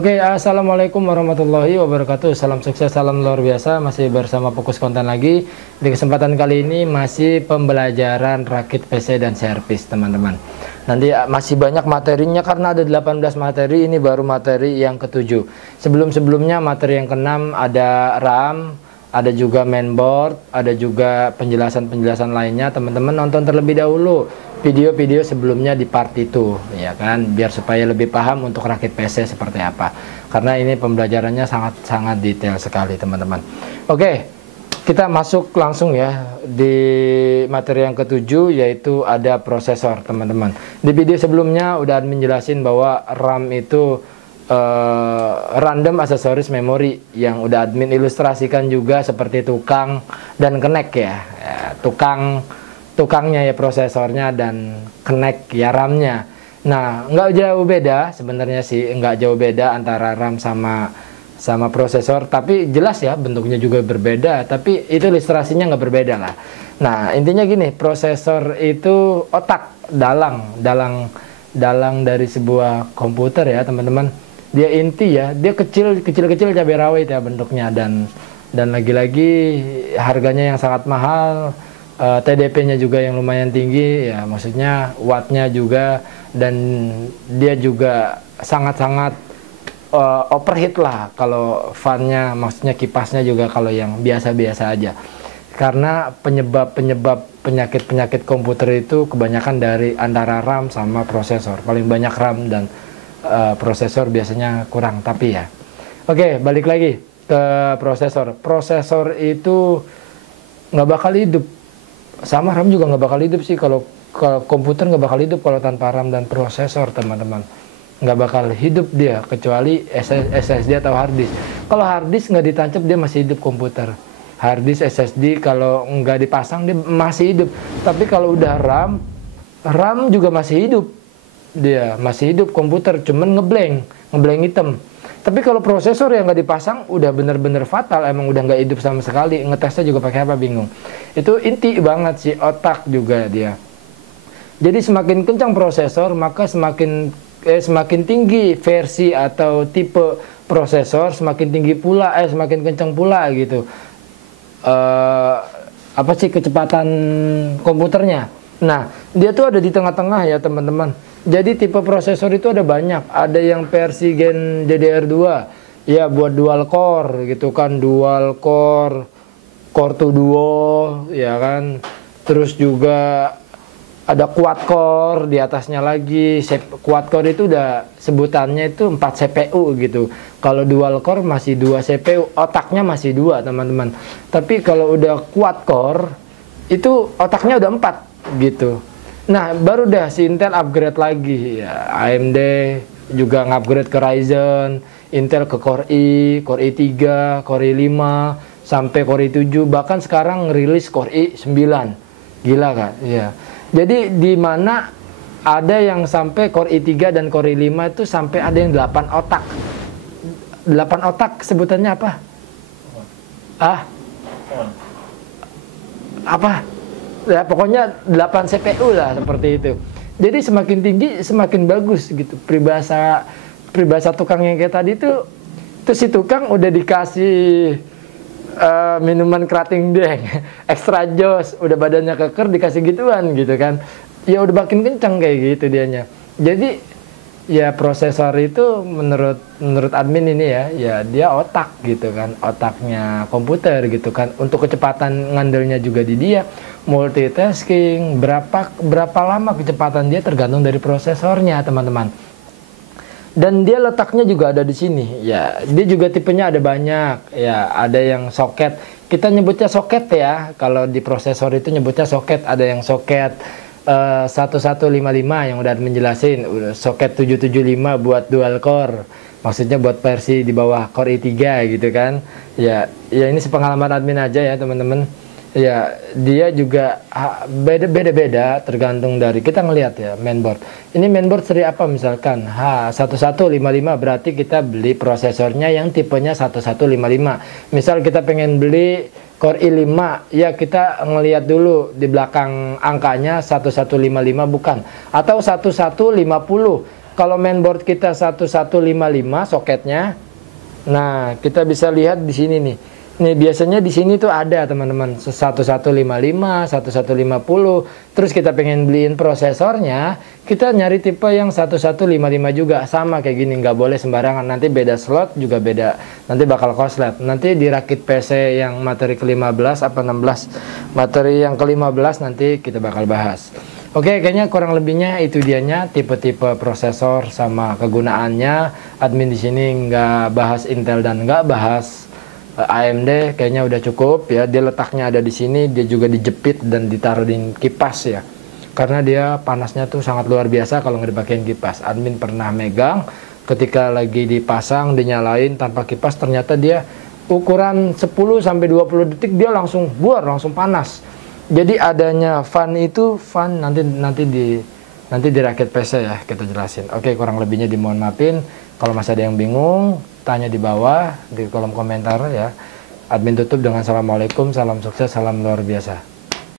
Oke, assalamualaikum warahmatullahi wabarakatuh. Salam sukses, salam luar biasa. Masih bersama Fokus Konten lagi. Di kesempatan kali ini masih pembelajaran rakit PC dan servis, teman-teman. Nanti masih banyak materinya karena ada 18 materi. Ini baru materi yang ketujuh. Sebelum-sebelumnya materi yang keenam ada RAM, ada juga mainboard, ada juga penjelasan-penjelasan lainnya. Teman-teman nonton terlebih dahulu video-video sebelumnya di part itu, ya kan, biar supaya lebih paham untuk rakit PC seperti apa. Karena ini pembelajarannya sangat detail sekali, teman-teman. Oke, kita masuk langsung ya di materi yang ketujuh, yaitu ada prosesor, teman-teman. Di video sebelumnya udah menjelasin bahwa RAM itu random accessories memory, yang udah admin ilustrasikan juga seperti tukang dan kenek ya, tukangnya ya prosesornya, dan kenek ya RAM-nya. Nah, nggak jauh beda sebenarnya sih, nggak jauh beda antara RAM sama prosesor, tapi jelas ya bentuknya juga berbeda, tapi itu ilustrasinya nggak berbeda lah. Nah, intinya gini, prosesor itu otak dalang dari sebuah komputer ya, teman-teman. Dia inti ya, dia kecil cabai rawit ya bentuknya, dan lagi-lagi harganya yang sangat mahal. TDP-nya juga yang lumayan tinggi ya, maksudnya wattnya juga, dan dia juga sangat-sangat overheat lah kalau fan-nya, maksudnya kipasnya juga kalau yang biasa-biasa aja. Karena penyebab penyakit komputer itu kebanyakan dari antara RAM sama prosesor. Paling banyak RAM dan prosesor biasanya kurang, tapi ya. Oke, balik lagi ke prosesor. Prosesor itu nggak bakal hidup, sama RAM juga nggak bakal hidup sih. Kalau komputer nggak bakal hidup kalau tanpa RAM dan prosesor, teman-teman. Nggak bakal hidup dia, kecuali SSD atau hard disk. Kalau hard disk nggak ditancap, dia masih hidup komputer. Hard disk, SSD kalau nggak dipasang dia masih hidup. Tapi kalau udah RAM juga masih hidup. Dia masih hidup komputer, cuman ngeblank hitam. Tapi kalau prosesor yang nggak dipasang udah bener-bener fatal, emang udah nggak hidup sama sekali. Ngetesnya juga pakai apa bingung. Itu inti banget sih, otak juga dia. Jadi semakin kencang prosesor, maka semakin tinggi versi atau tipe prosesor, semakin tinggi pula, semakin kencang pula gitu. Apa sih kecepatan komputernya? Nah, dia tuh ada di tengah-tengah ya, teman-teman. Jadi tipe prosesor itu ada banyak. Ada yang versi Gen DDR2 ya, buat dual core gitu kan, dual core to duo ya kan. Terus juga ada quad core di atasnya lagi. Quad core itu udah sebutannya itu 4 CPU gitu. Kalau dual core masih 2 CPU, otaknya masih 2, teman-teman. Tapi kalau udah quad core itu otaknya udah 4 gitu. Nah, baru dah si Intel upgrade lagi ya. AMD juga ngupgrade ke Ryzen, Intel ke Core i3, Core i5, sampai Core i7, bahkan sekarang ngerilis Core i9. Gila kan? Ya. Jadi di mana ada yang sampai Core i3 dan Core i5 itu sampai ada yang 8 otak. 8 otak sebutannya apa? Apa? Ya pokoknya 8 CPU lah, seperti itu. Jadi semakin tinggi semakin bagus gitu. Peribahasa tukang yang kayak tadi tuh si tukang udah dikasih minuman kerating deng extra jos, udah badannya keker, dikasih gituan gitu kan, ya udah makin kencang kayak gitu dianya. Jadi ya prosesor itu menurut admin ini ya dia otak gitu kan, otaknya komputer gitu kan. Untuk kecepatan ngandelnya juga di dia, multitasking, berapa lama kecepatan dia tergantung dari prosesornya, teman-teman. Dan dia letaknya juga ada di sini ya. Dia juga tipenya ada banyak ya. Ada yang soket, kita nyebutnya soket ya. Kalau di prosesor itu nyebutnya soket. Ada yang soket 1155 yang udah menjelasin, soket 775 buat dual core, maksudnya buat versi di bawah Core i3 gitu kan. Ya ini sepengalaman admin aja ya, teman-teman. Ya dia juga beda-beda tergantung dari kita ngelihat ya mainboard. Ini mainboard seri apa misalkan H1155, berarti kita beli prosesornya yang tipenya 1155. Misal kita pengen beli Core i5 ya, kita ngelihat dulu di belakang angkanya 1155 bukan, atau 1150 kalau mainboard kita 1155 soketnya, nah kita bisa lihat di sini nih. Nih biasanya di sini tuh ada teman-teman 1155, 1150. Terus kita pengen beliin prosesornya, kita nyari tipe yang 1155 juga, sama kayak gini, nggak boleh sembarangan. Nanti beda slot juga beda, nanti bakal koslet. Nanti dirakit PC yang materi ke-15 apa 16, materi yang ke-15 nanti kita bakal bahas. Oke, kayaknya kurang lebihnya itu dianya tipe-tipe prosesor sama kegunaannya. Admin di sini nggak bahas Intel dan nggak bahas AMD, kayaknya udah cukup ya. Dia letaknya ada di sini, dia juga dijepit dan ditaruh di kipas ya. Karena dia panasnya tuh sangat luar biasa kalau nggak dipakein kipas. Admin pernah megang ketika lagi dipasang, dinyalain tanpa kipas, ternyata dia ukuran 10 sampai 20 detik dia langsung buar, langsung panas. Jadi adanya fan itu, fan nanti dirakit PC ya kita jelasin. Oke, kurang lebihnya dimohon maafin. Kalau masih ada yang bingung, tanya di bawah di kolom komentar ya. Admin tutup dengan assalamualaikum, salam sukses, salam luar biasa.